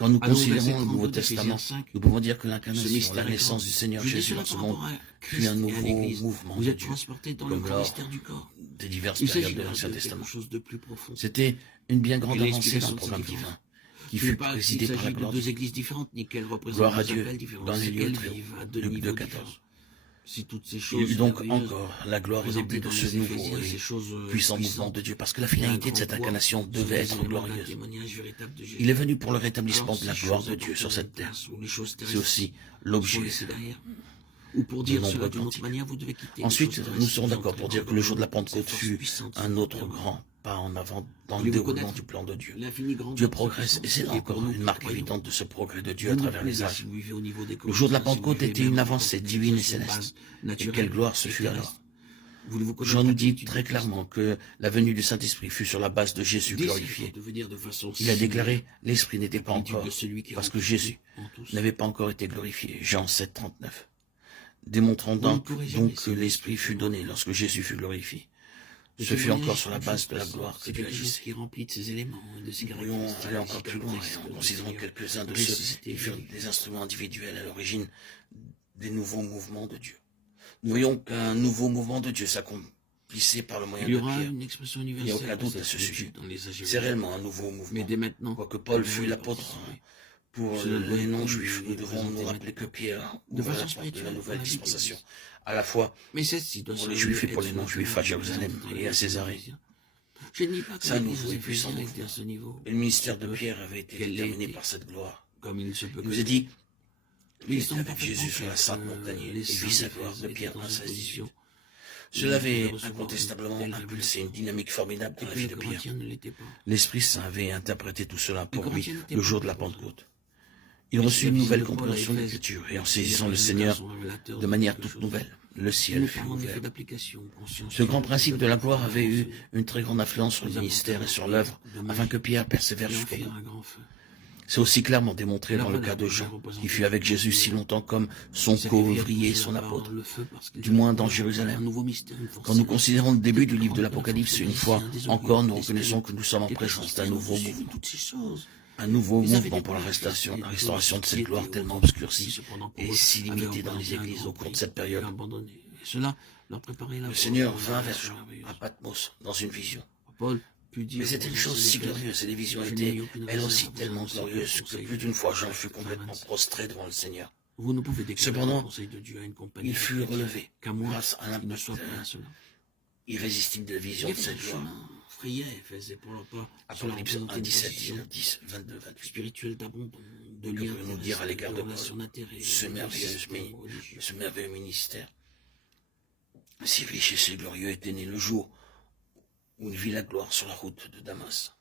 Quand nous Allons au verset considérons le Nouveau 32 d'Éphésiens Testament, 5. nous pouvons dire que Ce l'incarnation, mystère la est grand. naissance du Seigneur Je dis Jésus cela dans ce par monde, rapport à fut Christ un et à nouveau l'Église. mouvement Vous de êtes Dieu, transportés dans le comme grand lors mystère du corps. des diverses Il périodes s'agit de là l'Ancien de Testament. quelque chose de plus profond. C'était une bien grande Quelle est avancée dans le l'explication de cette programme différence? divin, qui Ce n'est fut pas qu'il présidé par la s'agit de gloire de deux Dieu. églises différentes, ni qu'elles représentent Gloire à deux Dieu appels différents, dans les c'est lieux qu'elles très hauts. vivent à deux Luc niveaux 2,14. différents. Si toutes ces Il y choses eut donc merveilleuses encore la gloire au présentées début de dans ce les nouveau Éphésiens, et ces choses puissant mouvement puissantes, de Dieu, parce que la et un finalité de grand cette poids, incarnation sont devait des être éléments d'un glorieuse. témoignage véritable de Jésus. Il est venu pour le Alors, rétablissement de la ces gloire choses de Dieu sur importantes cette terre. place, où les choses C'est terrestres aussi sont l'objet laissées derrière. Ou pour de dire cela nombreux d'une autre cantiques. manière, vous devez quitter les Ensuite, choses nous terrestres serons et d'accord pour entrer dire dans que le jour de la cette Pentecôte force fut puissante un autre supérieure. grand pas en avant dans le Voulez-vous déroulement connaître du plan de Dieu. l'infinie grandeur Dieu de sa progresse, et puissance c'est là qui est pour encore nous une qui marque croyons? évidente de ce progrès de Dieu à Vous ne travers pouvez les pas, âges. si vous vivez au niveau des Le jour de la commentaires, si vous Pentecôte vivez était même une en avancée tant que divine et sur une céleste. base Et naturelle quelle gloire ce et fut terrestre. alors. Voulez-vous connaître Jean nous la dit plénitude très du Christ? clairement que la venue du Saint-Esprit fut sur la base de Jésus glorifié. De vous dire de façon Il a déclaré, similaire, l'Esprit n'était la pas plénitude encore, de celui qui parce que remplit Jésus tout en tous. n'avait pas encore été glorifié. Jean 7, 39. Démontrant Vous ne donc, pourrez jamais que simuler l'Esprit fut spirituellement. donné lorsque Jésus fut glorifié. Le Ce fut témoignage encore sur la d'une base chose de la puissante, gloire que c'est Dieu quelque chose agissait. qui est rempli de ses éléments et de ses Nous pourrions caractéristiques. aller encore plus loin caractéristiques en de considérant Seigneur. quelques-uns de ceux Ressuscité qui furent vivant. des instruments individuels à l'origine des nouveaux mouvements de Dieu. Nous voyons qu'un nouveau mouvement de Dieu s'accomplissait par le moyen Il y de aura Pierre. une expression Il n'y a universelle aucun doute à ce cette sujet. plénitude dans les âges C'est venus. réellement un nouveau Mais mouvement. dès maintenant, Quoique Paul nous fut devons y l'apôtre participer. pour Cela doit les être non-juifs, connu nous et devons présenté nous rappeler que Pierre de ouvre la façon porte de la spirituelle nouvelle dans la vie dispensation, d'Église. à la fois Mais celle-ci doit pour se les juifs et pour être les sur la non-juifs à base Jérusalem de et à Césarée. Je ne dis pas que C'est un l'Église nouveau et puissant éphésienne était mouvement. à ce niveau. Et le ministère de Peu Pierre avait été qu'elle déterminé l'ait par cette gloire. comme il se peut Il que nous est dit Mais qu'il il était semble avec parfaitement Jésus sur la clair sainte que montagne et les vit saints sa gloire de étaient Pierre dans 1, une 16, 18. position Cela où avait ils pouvaient recevoir incontestablement une telle impulsé une révélation. dynamique formidable Et dans la que vie les de Pierre. Corinthiens ne l'étaient pas. L'Esprit Saint avait interprété tout cela pour lui Corinthiens n'étaient le pas jour de la des apôtres. Pentecôte. Il Mais reçut c'est une la nouvelle visite de Paul à compréhension de Éphèse. l'Écriture et en Il saisissant y le avait une Seigneur grâce révélateur de manière quelque toute chose. nouvelle, le Il ciel nous fut parle en effet ouvert. d'application, conscience. Ce grand principe de la gloire avait eu une très grande influence sur le ministère et sur l'œuvre, afin que Pierre persévère Et en jusqu'au firent bout. un grand feu. C'est aussi clairement démontré dans le cas de Jean, qui fut avec Jésus si longtemps comme son co-ouvrier et son apôtre, du moins dans Jérusalem. Quand nous considérons le début du livre de l'Apocalypse, une fois encore, nous reconnaissons que nous sommes en présence d'un nouveau mouvement. Un nouveau mouvement pour la restauration de cette gloire tellement obscurcie et si limitée dans les églises au cours de cette période. Le Seigneur vint vers Jean, à Patmos, dans une vision. Mais c'était une chose si glorieuse et les visions étaient, elles aussi, tellement glorieuses que plus d'une fois Jean fut complètement prostré devant le Seigneur. Cependant, il fut relevé grâce à l'impact irrésistible de la vision de cette gloire. Apocalypse 1, 17, 10, 22, 28. Spirituel d'abondance, de Que lien, peut-nous dire à l'égard de Paul, ce ce merveilleux ministère, si riche et si glorieux était né le jour où il vit la gloire sur la route de Damas.